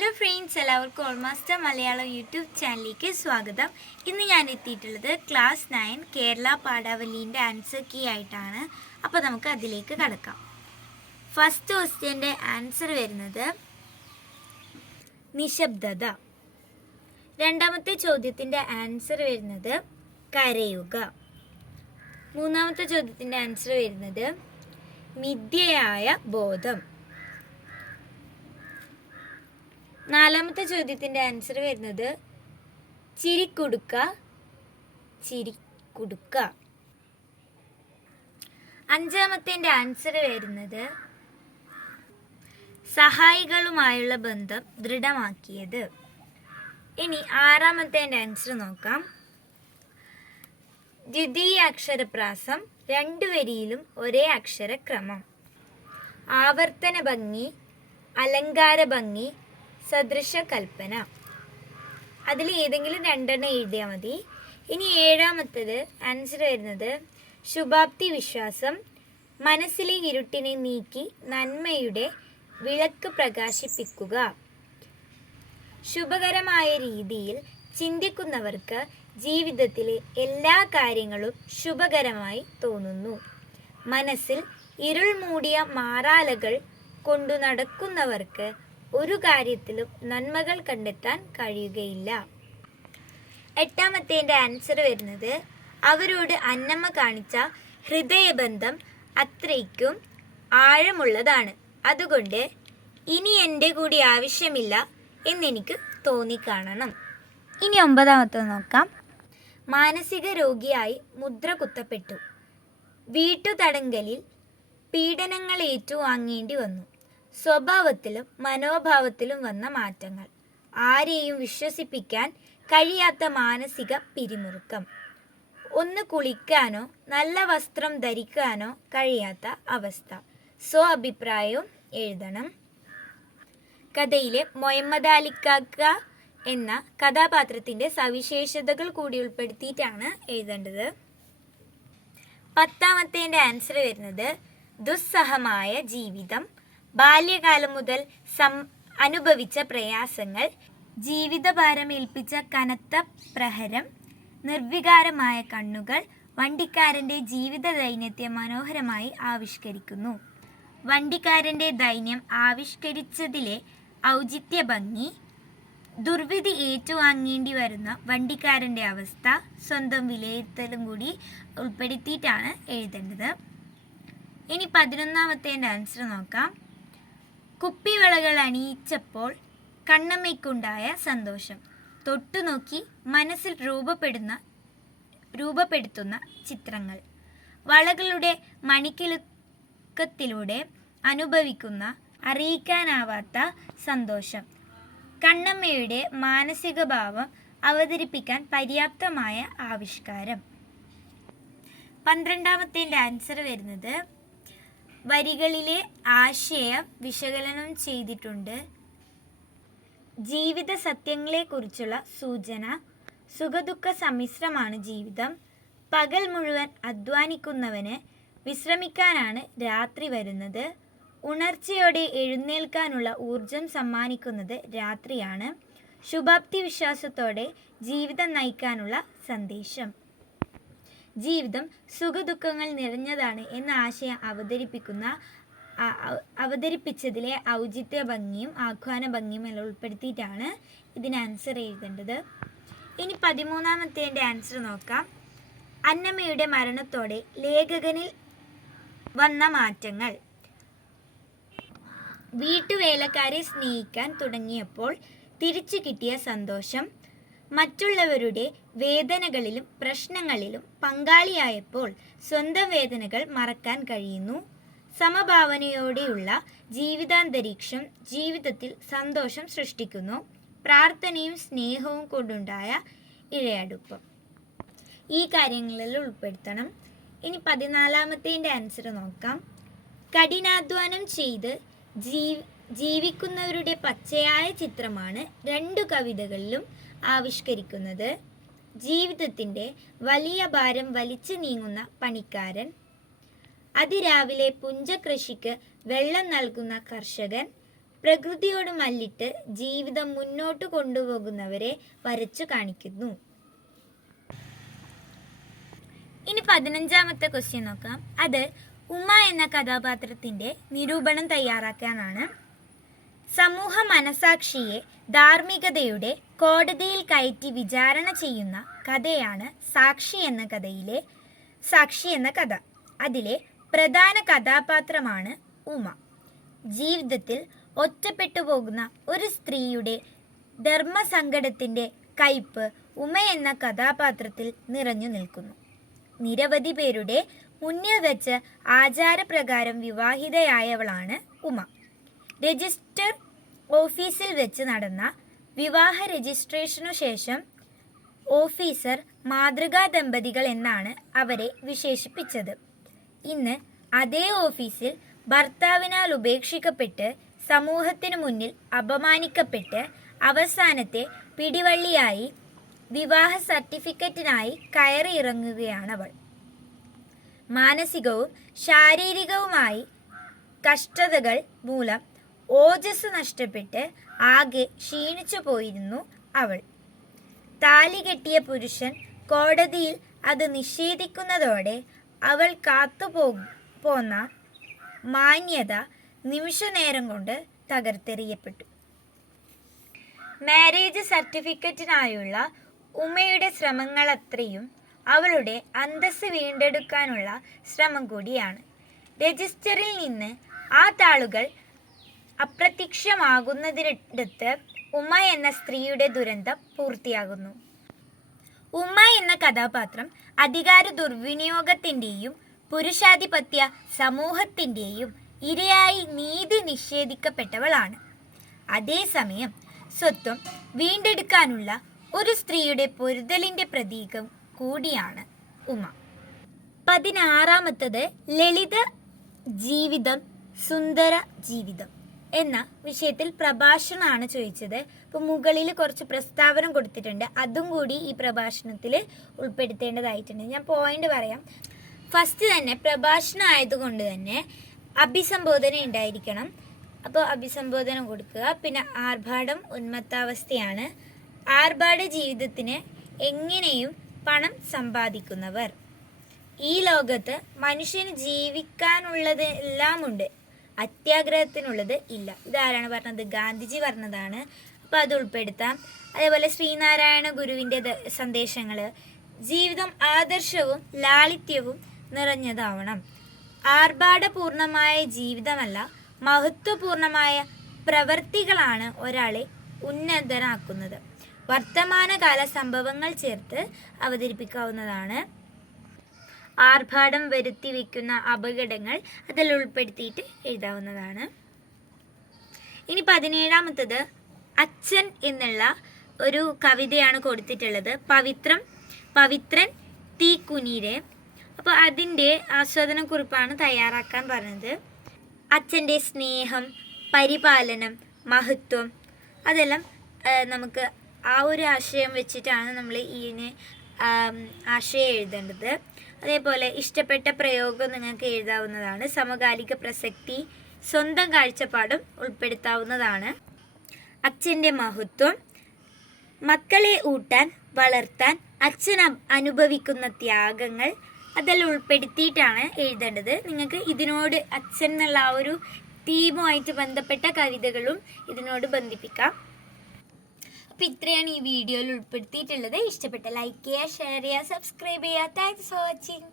Hello friends, എല്ലാവർക്കും ഓൾമാസ്റ്റർ Malayalam YouTube ചാനലിലേക്ക് സ്വാഗതം. ഇന്ന് ഞാൻ എത്തിയിട്ടുള്ളത് ക്ലാസ് 9 കേരള പാഠാവലിൻ്റെ ആൻസർ കീ ആയിട്ടാണ്. അപ്പോൾ നമുക്ക് അതിലേക്ക് കടക്കാം. ഫസ്റ്റ് ക്വസ്റ്റ്യൻ്റെ ആൻസർ വരുന്നത് നിശബ്ദത. രണ്ടാമത്തെ ചോദ്യത്തിൻ്റെ ആൻസർ വരുന്നത് കരയുക. മൂന്നാമത്തെ ചോദ്യത്തിൻ്റെ ആൻസർ വരുന്നത് മിഥ്യയായ ബോധം. നാലാമത്തെ ചോദ്യത്തിൻ്റെ ആൻസർ വരുന്നത് ചിരിക്കുടുക്ക. അഞ്ചാമത്തെ ആൻസർ വരുന്നത് സഹായികളുമായുള്ള ബന്ധം ദൃഢമാക്കിയത്. ഇനി ആറാമത്തെ ആൻസർ നോക്കാം. ദ്വിതീയ അക്ഷരപ്രാസം, രണ്ടു വരിയിലും ഒരേ അക്ഷരക്രമം. ആവർത്തന ഭംഗി, അലങ്കാര ഭംഗി, സദൃശ കൽപ്പന. അതിൽ ഏതെങ്കിലും രണ്ടെണ്ണം എഴുതിയാൽ മതി. ഇനി ഏഴാമത്തേത് ആൻസർ വരുന്നത് ശുഭാപ്തി വിശ്വാസം, മനസ്സിലെ ഇരുട്ടിനെ നീക്കി നന്മയുടെ വിളക്ക് പ്രകാശിപ്പിക്കുക. ശുഭകരമായ രീതിയിൽ ചിന്തിക്കുന്നവർക്ക് ജീവിതത്തിലെ എല്ലാ കാര്യങ്ങളും ശുഭകരമായി തോന്നുന്നു. മനസ്സിൽ ഇരുൾ മൂടിയ മാറാലകൾ കൊണ്ടു നടക്കുന്നവർക്ക് ഒരു കാര്യത്തിലും നന്മകൾ കണ്ടെത്താൻ കഴിയുകയില്ല. എട്ടാമത്തെ ആൻസർ വരുന്നത് അവരോട് അന്നമ്മ കാണിച്ച ഹൃദയബന്ധം അത്രയ്ക്കും ആഴമുള്ളതാണ്. അതുകൊണ്ട് ഇനി എൻ്റെ കൂടി ആവശ്യമില്ല എന്നെനിക്ക് തോന്നിക്കാണണം. ഇനി ഒമ്പതാമത്തെ നോക്കാം. മാനസിക രോഗിയായി മുദ്ര കുത്തപ്പെട്ടു. വീട്ടുതടങ്കലിൽ പീഡനങ്ങൾ ഏറ്റുവാങ്ങേണ്ടി വന്നു. സ്വഭാവത്തിലും മനോഭാവത്തിലും വന്ന മാറ്റങ്ങൾ. ആരെയും വിശ്വസിപ്പിക്കാൻ കഴിയാത്ത മാനസിക പിരിമുറുക്കം. ഒന്ന് കുളിക്കാനോ നല്ല വസ്ത്രം ധരിക്കാനോ കഴിയാത്ത അവസ്ഥ. അഭിപ്രായവും എഴുതണം. കഥയിലെ മുഹമ്മദ് അലിക്കാക്ക എന്ന കഥാപാത്രത്തിൻ്റെ സവിശേഷതകൾ കൂടി ഉൾപ്പെടുത്തിയിട്ടാണ് എഴുതേണ്ടത്. പത്താമത്തെ ആൻസർ വരുന്നത് ദുസ്സഹമായ ജീവിതം, ബാല്യകാലം മുതൽ അനുഭവിച്ച പ്രയാസങ്ങൾ, ജീവിതഭാരമേൽപ്പിച്ച കനത്ത പ്രഹരം, നിർവികാരമായ കണ്ണുകൾ. വണ്ടിക്കാരൻ്റെ ജീവിത ദൈന്യത്തെ മനോഹരമായി ആവിഷ്കരിക്കുന്നു. വണ്ടിക്കാരൻ്റെ ദൈന്യം ആവിഷ്കരിച്ചതിലെ ഔചിത്യ ഭംഗി, ദുർവിധി ഏറ്റുവാങ്ങേണ്ടി വരുന്ന വണ്ടിക്കാരൻ്റെ അവസ്ഥ, സ്വന്തം വിലയിരുത്തലും കൂടി ഉൾപ്പെടുത്തിയിട്ടാണ് എഴുതേണ്ടത്. ഇനി 11ാമത്തെ ആൻസർ നോക്കാം. കുപ്പിവളകൾ അണിയിച്ചപ്പോൾ കണ്ണമ്മയ്ക്കുണ്ടായ സന്തോഷം. തൊട്ടുനോക്കി മനസ്സിൽ രൂപപ്പെടുത്തുന്ന ചിത്രങ്ങൾ. വളകളുടെ മണിക്കിലുക്കത്തിലൂടെ അനുഭവിക്കുന്ന അറിയിക്കാനാവാത്ത സന്തോഷം. കണ്ണമ്മയുടെ മാനസിക ഭാവം അവതരിപ്പിക്കാൻ പര്യാപ്തമായ ആവിഷ്കാരം. 12ാമത്തെ ആൻസർ വരുന്നത് വരികളിലെ ആശയം വിശകലനം ചെയ്തിട്ടുണ്ട്. ജീവിത സത്യങ്ങളെക്കുറിച്ചുള്ള സൂചന. സുഖദുഃഖ സമ്മിശ്രമാണ് ജീവിതം. പകൽ മുഴുവൻ അധ്വാനിക്കുന്നവന് വിശ്രമിക്കാനാണ് രാത്രി വരുന്നത്. ഉണർച്ചയോടെ എഴുന്നേൽക്കാനുള്ള ഊർജം സമ്മാനിക്കുന്നത് രാത്രിയാണ്. ശുഭാപ്തി വിശ്വാസത്തോടെ ജീവിതം നയിക്കാനുള്ള സന്ദേശം. ജീവിതം സുഖദുഃഖങ്ങൾ നിറഞ്ഞതാണ് എന്ന ആശയം അവതരിപ്പിച്ചതിലെ ഔചിത്യ ഭംഗിയും ആഹ്വാന ഭംഗിയും എല്ലാം ഉൾപ്പെടുത്തിയിട്ടാണ് ഇതിന് ആൻസർ എഴുതേണ്ടത്. ഇനി 13ാമത്തെ ആൻസർ നോക്കാം. അന്നമ്മയുടെ മരണത്തോടെ ലേഖകനിൽ വന്ന മാറ്റങ്ങൾ. വീട്ടുവേലക്കാരെ സ്നേഹിക്കാൻ തുടങ്ങിയപ്പോൾ തിരിച്ചു കിട്ടിയ സന്തോഷം. മറ്റുള്ളവരുടെ വേദനകളിലും പ്രശ്നങ്ങളിലും പങ്കാളിയായപ്പോൾ സ്വന്തം വേദനകൾ മറക്കാൻ കഴിയുന്നു. സമഭാവനയോടെയുള്ള ജീവിതാന്തരീക്ഷം ജീവിതത്തിൽ സന്തോഷം സൃഷ്ടിക്കുന്നു. പ്രാർത്ഥനയും സ്നേഹവും കൊണ്ടുണ്ടായ ഇഴയടുപ്പം. ഈ കാര്യങ്ങളെല്ലാം ഉൾപ്പെടുത്തണം. ഇനി 14ാമത്തെ ആൻസർ നോക്കാം. കഠിനാധ്വാനം ചെയ്ത് ജീവിക്കുന്നവരുടെ പച്ചയായ ചിത്രമാണ് രണ്ടു കവിതകളിലും ആവിഷ്കരിക്കുന്നത്. ജീവിതത്തിൻ്റെ വലിയ ഭാരം വലിച്ചു നീങ്ങുന്ന പണിക്കാരൻ, അതിരാവിലെ പുഞ്ചകൃഷിക്ക് വെള്ളം നൽകുന്ന കർഷകൻ, പ്രകൃതിയോട് മല്ലിട്ട് ജീവിതം മുന്നോട്ട് കൊണ്ടുപോകുന്നവരെ വരച്ചു കാണിക്കുന്നു. ഇനി 15ാമത്തെ ക്വസ്റ്റ്യൻ നോക്കാം. അത് ഉമ എന്ന കഥാപാത്രത്തിന്റെ നിരൂപണം തയ്യാറാക്കാനാണ്. സമൂഹ മനസാക്ഷിയെ ധാർമ്മികതയുടെ കോടതിയിൽ കയറ്റി വിചാരണ ചെയ്യുന്ന കഥയാണ് സാക്ഷി എന്ന കഥ. അതിലെ പ്രധാന കഥാപാത്രമാണ് ഉമ. ജീവിതത്തിൽ ഒറ്റപ്പെട്ടു പോകുന്ന ഒരു സ്ത്രീയുടെ ധർമ്മസങ്കടത്തിന്റെ കയ്പ് ഉമ എന്ന കഥാപാത്രത്തിൽ നിറഞ്ഞു നിൽക്കുന്നു. നിരവധി പേരുടെ മുന്നിൽ വെച്ച് ആചാരപ്രകാരം വിവാഹിതയായവളാണ് ഉമ. രജിസ്റ്റർ ഓഫീസിൽ വെച്ച് നടന്ന വിവാഹ രജിസ്ട്രേഷനു ശേഷം ഓഫീസർ മാതൃകാ ദമ്പതികൾ എന്നാണ് അവരെ വിശേഷിപ്പിച്ചത്. ഇന്ന് അതേ ഓഫീസിൽ ഭർത്താവിനാൽ ഉപേക്ഷിക്കപ്പെട്ട് സമൂഹത്തിനു മുന്നിൽ അപമാനിക്കപ്പെട്ട് അവസാനത്തെ പിടിവള്ളിയായി വിവാഹ സർട്ടിഫിക്കറ്റിനായി കയറിയിറങ്ങുകയാണവൾ. മാനസികവും ശാരീരികവുമായി കഷ്ടതകൾ മൂലം ഓജസ് നഷ്ടപ്പെട്ട് ആകെ ക്ഷീണിച്ചു പോയിരുന്നു അവൾ. താലി കെട്ടിയ പുരുഷൻ കോടതിയിൽ അത് നിഷേധിക്കുന്നതോടെ അവൾ പോന്ന മാന്യത നിമിഷനേരം കൊണ്ട് തകർത്തെറിയപ്പെട്ടു. മാരേജ് സർട്ടിഫിക്കറ്റിനായുള്ള ഉമയുടെ ശ്രമങ്ങളത്രയും അവളുടെ അന്തസ്സ് വീണ്ടെടുക്കാനുള്ള ശ്രമം കൂടിയാണ്. രജിസ്റ്ററിൽ നിന്ന് ആ താളുകൾ അപ്രത്യക്ഷമാകുന്നതിനടുത്ത് ഉമ എന്ന സ്ത്രീയുടെ ദുരന്തം പൂർത്തിയാകുന്നു. ഉമ എന്ന കഥാപാത്രം അധികാര ദുർവിനിയോഗത്തിൻ്റെയും പുരുഷാധിപത്യ സമൂഹത്തിൻ്റെയും ഇരയായി നീതി നിഷേധിക്കപ്പെട്ടവളാണ്. അതേസമയം സ്വത്വം വീണ്ടെടുക്കാനുള്ള ഒരു സ്ത്രീയുടെ പൊരുതലിൻ്റെ പ്രതീകം കൂടിയാണ് ഉമ. 16ാമത്തത് ലളിത ജീവിതം സുന്ദര ജീവിതം എന്ന വിഷയത്തിൽ പ്രഭാഷണമാണ് ചോദിച്ചത്. ഇപ്പോൾ മുകളിൽ കുറച്ച് പ്രസ്താവന കൊടുത്തിട്ടുണ്ട്, അതും കൂടി ഈ പ്രഭാഷണത്തിൽ ഉൾപ്പെടുത്തേണ്ടതായിട്ടുണ്ട്. ഞാൻ പോയിന്റ് പറയാം. ഫസ്റ്റ് തന്നെ പ്രഭാഷണം ആയതുകൊണ്ട് തന്നെ അഭിസംബോധന ഉണ്ടായിരിക്കണം. അപ്പോൾ അഭിസംബോധന കൊടുക്കുക. പിന്നെ ആർഭാടം ഉന്മത്താവസ്ഥയാണ്. ആർഭാട ജീവിതത്തിന് എങ്ങനെയും പണം സമ്പാദിക്കുന്നവർ. ഈ ലോകത്ത് മനുഷ്യന് ജീവിക്കാനുള്ളതെല്ലാമുണ്ട്, അത്യാഗ്രഹത്തിനുള്ളത് ഇല്ല. ഇതാരാണ് പറഞ്ഞത്? ഗാന്ധിജി പറഞ്ഞതാണ്. അപ്പോൾ അത് ഉൾപ്പെടുത്താം. അതേപോലെ ശ്രീനാരായണ ഗുരുവിൻ്റെ സന്ദേശങ്ങൾ. ജീവിതം ആദർശവും ലാളിത്യവും നിറഞ്ഞതാവണം. ആർഭാടപൂർണമായ ജീവിതമല്ല, മഹത്വപൂർണമായ പ്രവൃത്തികളാണ് ഒരാളെ ഉന്നതനാക്കുന്നത്. വർത്തമാനകാല സംഭവങ്ങൾ ചേർത്ത് അവതരിപ്പിക്കാവുന്നതാണ്. ആർഭാടം വരുത്തി വയ്ക്കുന്ന അപകടങ്ങൾ അതിൽ ഉൾപ്പെടുത്തിയിട്ട് എഴുതാവുന്നതാണ്. ഇനി 17ാമത്തത് അച്ഛൻ എന്നുള്ള ഒരു കവിതയാണ് കൊടുത്തിട്ടുള്ളത്. പവിത്രൻ തീക്കുനീര്. അപ്പോൾ അതിൻ്റെ ആസ്വാദനക്കുറിപ്പാണ് തയ്യാറാക്കാൻ പറഞ്ഞത്. അച്ഛൻ്റെ സ്നേഹം, പരിപാലനം, മഹത്വം, അതെല്ലാം നമുക്ക് ആ ഒരു ആശയം വെച്ചിട്ടാണ് നമ്മൾ ഇതിനെ ആശയം എഴുതേണ്ടത്. അതേപോലെ ഇഷ്ടപ്പെട്ട പ്രയോഗം നിങ്ങൾക്ക് എഴുതാവുന്നതാണ്. സമകാലിക പ്രസക്തി, സ്വന്തം കാഴ്ചപ്പാടും ഉൾപ്പെടുത്താവുന്നതാണ്. അച്ഛൻ്റെ മഹത്വം, മക്കളെ ഊട്ടാൻ വളർത്താൻ അച്ഛൻ അനുഭവിക്കുന്ന ത്യാഗങ്ങൾ, അതെല്ലാം ഉൾപ്പെടുത്തിയിട്ടാണ് എഴുതേണ്ടത്. നിങ്ങൾക്ക് ഇതിനോട് അച്ഛൻ എന്നുള്ള ആ ഒരു തീമുമായിട്ട് ബന്ധപ്പെട്ട കവിതകളും ഇതിനോട് ബന്ധിപ്പിക്കാം. അപ്പോൾ ഇത്രയാണ് ഈ വീഡിയോയിൽ ഉൾപ്പെടുത്തിയിട്ടുള്ളത്. ഇഷ്ടപ്പെട്ട ലൈക്ക് ചെയ്യുക, ഷെയർ ചെയ്യുക, സബ്സ്ക്രൈബ് ചെയ്യുക. Thanks for watching.